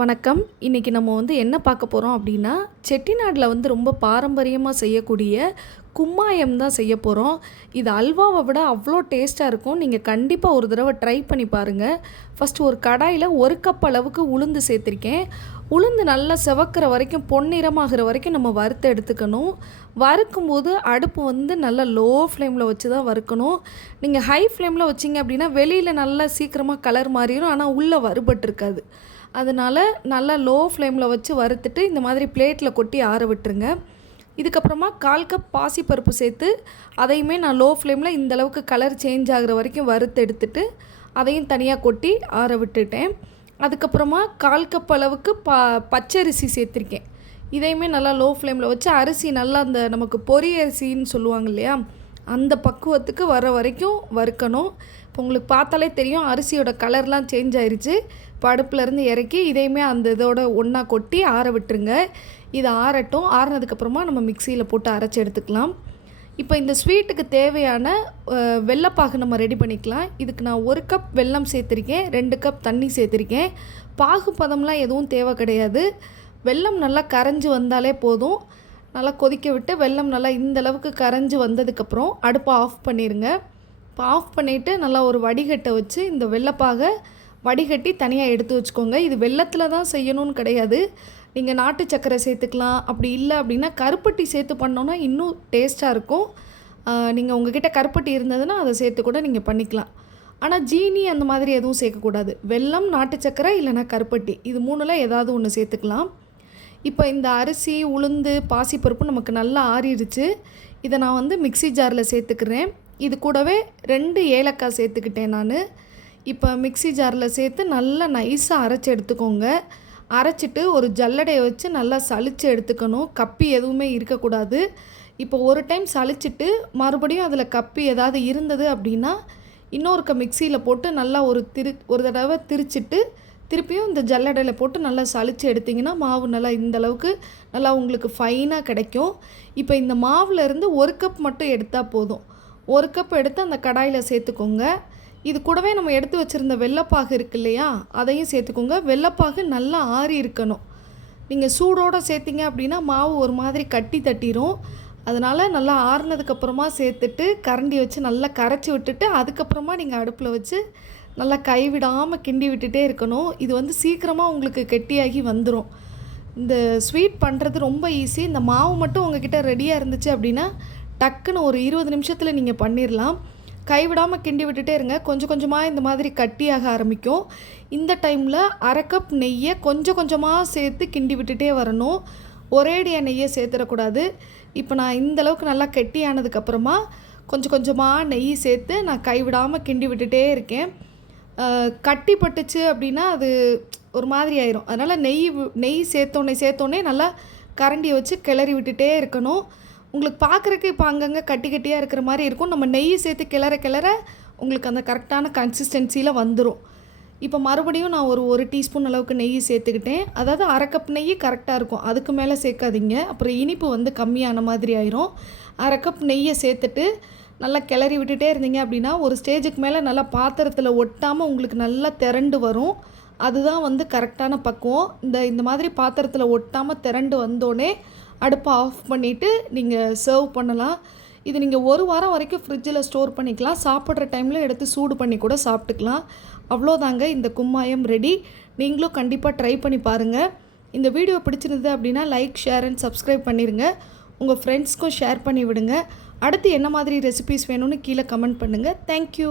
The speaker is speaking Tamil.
வணக்கம். இன்றைக்கி நம்ம வந்து என்ன பார்க்க போகிறோம் அப்படின்னா செட்டிநாட்டில் வந்து ரொம்ப பாரம்பரியமாக செய்யக்கூடிய கும்மாயம் தான் செய்ய போகிறோம் இது அல்வாவை விட அவ்வளோ டேஸ்ட்டாக இருக்கும். நீங்கள் கண்டிப்பாக ஒரு தடவை ட்ரை பண்ணி பாருங்கள் ஃபஸ்ட்டு ஒரு கடாயில் ஒரு கப் அளவுக்கு உளுந்து சேர்த்துருக்கேன். உளுந்து நல்லா செவக்கிற வரைக்கும் பொன்னிறமாகிற வரைக்கும் நம்ம வறுத்து எடுத்துக்கணும். வறுக்கும்போது அடுப்பு வந்து நல்லா லோ ஃப்ளேமில் வச்சு தான் வறுக்கணும். நீங்கள் ஹை ஃப்ளேமில் வச்சிங்க அப்படின்னா வெளியில் நல்லா சீக்கிரமாக கலர் மாறிடும். ஆனால் உள்ளே வறுபட்டிருக்காது. அதனால் நல்லா லோ ஃப்ளேமில் வச்சு வறுத்துட்டு இந்த மாதிரி பிளேட்டில் கொட்டி ஆற விட்டுருங்க. இதுக்கப்புறமா கால் கப் பாசிப்பருப்பு சேர்த்து அதையுமே நான் லோ ஃப்ளேமில் இந்த அளவுக்கு கலர் சேஞ்ச் ஆகிற வரைக்கும் வறுத்து எடுத்துட்டு அதையும் தனியாக கொட்டி ஆற விட்டுட்டேன். அதுக்கப்புறமா கால் கப் அளவுக்கு பா பச்சரிசி சேர்த்துருக்கேன். இதையுமே நல்லா லோ ஃப்ளேமில் வச்சு அரிசி நல்லா அந்த நமக்கு பொரிய அரிசின்னு சொல்லுவாங்க இல்லையா அந்த பக்குவத்துக்கு வர வரைக்கும் வறுக்கணும். இப்போ உங்களுக்கு பார்த்தாலே தெரியும் அரிசியோட கலர்லாம் சேஞ்ச் ஆயிடுச்சு படுப்புலேருந்து இறக்கி இதையுமே அந்த இதோட ஒன்றா கொட்டி ஆற விட்டுருங்க. இது ஆறட்டும். ஆறினதுக்கப்புறமா நம்ம மிக்சியில் போட்டு அரைச்சி எடுத்துக்கலாம். இப்போ இந்த ஸ்வீட்டுக்கு தேவையான வெள்ளைப்பாகு நம்ம ரெடி பண்ணிக்கலாம். இதுக்கு நான் ஒரு கப் வெல்லம் சேர்த்துருக்கேன் ரெண்டு கப் தண்ணி சேர்த்துருக்கேன். பாகு பதம்லாம் எதுவும் தேவை கிடையாது. வெல்லம் நல்லா கரைஞ்சி வந்தாலே போதும். நல்லா கொதிக்க விட்டு வெல்லம் நல்லா இந்த அளவுக்கு கரைஞ்சி வந்ததுக்கப்புறம் அடுப்பை ஆஃப் பண்ணிடுங்க இப்போ ஆஃப் பண்ணிவிட்டு நல்லா ஒரு வடிகட்டை வச்சு இந்த வெள்ளப்பாக வடிகட்டி தனியாக எடுத்து வச்சுக்கோங்க. இது வெள்ளத்தில் தான் செய்யணும்னு கிடையாது. நீங்கள் நாட்டு சர்க்கரை சேர்த்துக்கலாம். அப்படி இல்லை அப்படின்னா கருப்பட்டி சேர்த்து பண்ணோன்னா இன்னும் டேஸ்ட்டாக இருக்கும். நீங்கள் உங்ககிட்ட கருப்பட்டி இருந்ததுன்னா அதை சேர்த்து கூட நீங்கள் பண்ணிக்கலாம். ஆனால் ஜீனி அந்த மாதிரி எதுவும் சேர்க்கக்கூடாது. வெல்லம் நாட்டு சர்க்கரை இல்லைன்னா கருப்பட்டி. இது மூணுல ஏதாவது ஒன்று சேர்த்துக்கலாம். இப்போ இந்த அரிசி உளுந்து பாசிப்பருப்பு நமக்கு நல்லா ஆறிடுச்சு இதை நான் வந்து மிக்சி ஜாரில் சேர்த்துக்கிறேன். இது கூடவே ரெண்டு ஏலக்காய் சேர்த்துக்கிட்டேன் நான். இப்போ மிக்ஸி ஜாரில் சேர்த்து நல்லா நைஸாக அரைச்சி எடுத்துக்கோங்க. அரைச்சிட்டு ஒரு ஜல்லடையை வச்சு நல்லா சளிச்சு எடுத்துக்கணும். கப்பி எதுவுமே இருக்கக்கூடாது. இப்போ ஒரு டைம் சலிச்சிட்டு மறுபடியும் அதில் கப்பி ஏதாவது இருந்தது அப்படின்னா இன்னொருக்க மிக்சியில் போட்டு நல்லா ஒரு திரு ஒரு தடவை திரிச்சிட்டு திருப்பியும் இந்த ஜல்லடையில் போட்டு நல்லா சளிச்சு எடுத்திங்கன்னா மாவு நல்லா இந்தளவுக்கு நல்லா உங்களுக்கு ஃபைனாக கிடைக்கும். இப்போ இந்த மாவில் இருந்து ஒரு கப் மட்டும் எடுத்தால் போதும். ஒரு கப் எடுத்து அந்த கடாயில் சேர்த்துக்கோங்க. இது கூடவே நம்ம எடுத்து வச்சுருந்த வெள்ளைப்பாகு இருக்கு இல்லையா அதையும் சேர்த்துக்கோங்க. வெள்ளைப்பாகு நல்லா ஆறி இருக்கணும். நீங்கள் சூடோடு சேர்த்திங்க அப்படின்னா மாவு ஒரு மாதிரி கட்டி தட்டிரும். அதனால் நல்லா ஆறுனதுக்கப்புறமா சேர்த்துட்டு கரண்டி வச்சு நல்லா கரைச்சி விட்டுட்டு அதுக்கப்புறமா நீங்கள் அடுப்பில் வச்சு நல்லா கைவிடாமல் கிண்டி விட்டுட்டே இருக்கணும். இது வந்து சீக்கிரமாக உங்களுக்கு கெட்டியாகி வந்துடும் இந்த ஸ்வீட் பண்ணுறது ரொம்ப ஈஸி. இந்த மாவு மட்டும் உங்ககிட்ட ரெடியாக இருந்துச்சு அப்படின்னா டக்குன்னு ஒரு இருபது நிமிஷத்தில் நீங்கள் பண்ணிடலாம் கைவிடாமல் கிண்டி விட்டுட்டே இருங்க. கொஞ்சம் கொஞ்சமாக இந்த மாதிரி கட்டியாக ஆரம்பிக்கும். இந்த டைமில் அரை கப் நெய்யை கொஞ்சம் கொஞ்சமாக சேர்த்து கிண்டி விட்டுட்டே வரணும். ஒரேடியாக நெய்யை சேர்த்துடக்கூடாது இப்போ நான் இந்த அளவுக்கு நல்லா கெட்டியானதுக்கப்புறமா கொஞ்சம் கொஞ்சமாக நெய் சேர்த்து நான் கைவிடாமல் கிண்டி விட்டுட்டே இருக்கேன். கட்டிப்பட்டுச்சு கட்டி பட்டுச்சு அப்படின்னா அது ஒரு மாதிரி ஆயிரும். அதனால் நெய் நெய் சேர்த்தோன்னே சேர்த்தோன்னே நல்லா கரண்டியை வச்சு கிளறி விட்டுட்டே இருக்கணும். உங்களுக்கு பார்க்குறக்கு இப்போ அங்கங்கே கட்டி கட்டியாக இருக்கிற மாதிரி இருக்கும். நம்ம நெய் சேர்த்து கிளற கிளற உங்களுக்கு அந்த கரெக்டான கன்சிஸ்டன்சியில் வந்துடும் இப்போ மறுபடியும் நான் ஒரு ஒரு டீஸ்பூன் அளவுக்கு நெய் சேர்த்துக்கிட்டேன். அதாவது அரை கப் நெய் கரெக்டாக இருக்கும். அதுக்கு மேலே சேர்க்காதீங்க. அப்புறம் இனிப்பு வந்து கம்மியான மாதிரி ஆயிரும். அரை கப் நெய்யை சேர்த்துட்டு நல்லா கிளறி விட்டுட்டே இருந்தீங்க அப்படின்னா ஒரு ஸ்டேஜுக்கு மேலே நல்லா பாத்திரத்தில் ஒட்டாமல் உங்களுக்கு நல்லா திரண்டு வரும். அதுதான் வந்து கரெக்டான பக்குவம். இந்த இந்த மாதிரி பாத்திரத்தில் ஒட்டாமல் திரண்டு வந்தோடனே அடுப்பை ஆஃப் பண்ணிவிட்டு நீங்கள் சர்வ் பண்ணலாம். இது நீங்கள் ஒரு வாரம் வரைக்கும் ஃப்ரிட்ஜில் ஸ்டோர் பண்ணிக்கலாம். சாப்பிட்ற டைமில் எடுத்து சூடு பண்ணி கூட சாப்பிட்டுக்கலாம். அவ்வளோதாங்க. இந்த கும்மாயம் ரெடி நீங்களும் கண்டிப்பாக ட்ரை பண்ணி பாருங்கள் இந்த வீடியோ பிடிச்சிருந்தது அப்படின்னா லைக் ஷேர் அண்ட் சப்ஸ்கிரைப் பண்ணிடுங்க உங்கள் ஃப்ரெண்ட்ஸ்க்கும் ஷேர் பண்ணி விடுங்க. அடுத்து என்ன மாதிரி ரெசிபீஸ் வேணும்னு கீழே கமெண்ட் பண்ணுங்கள் தேங்க்யூ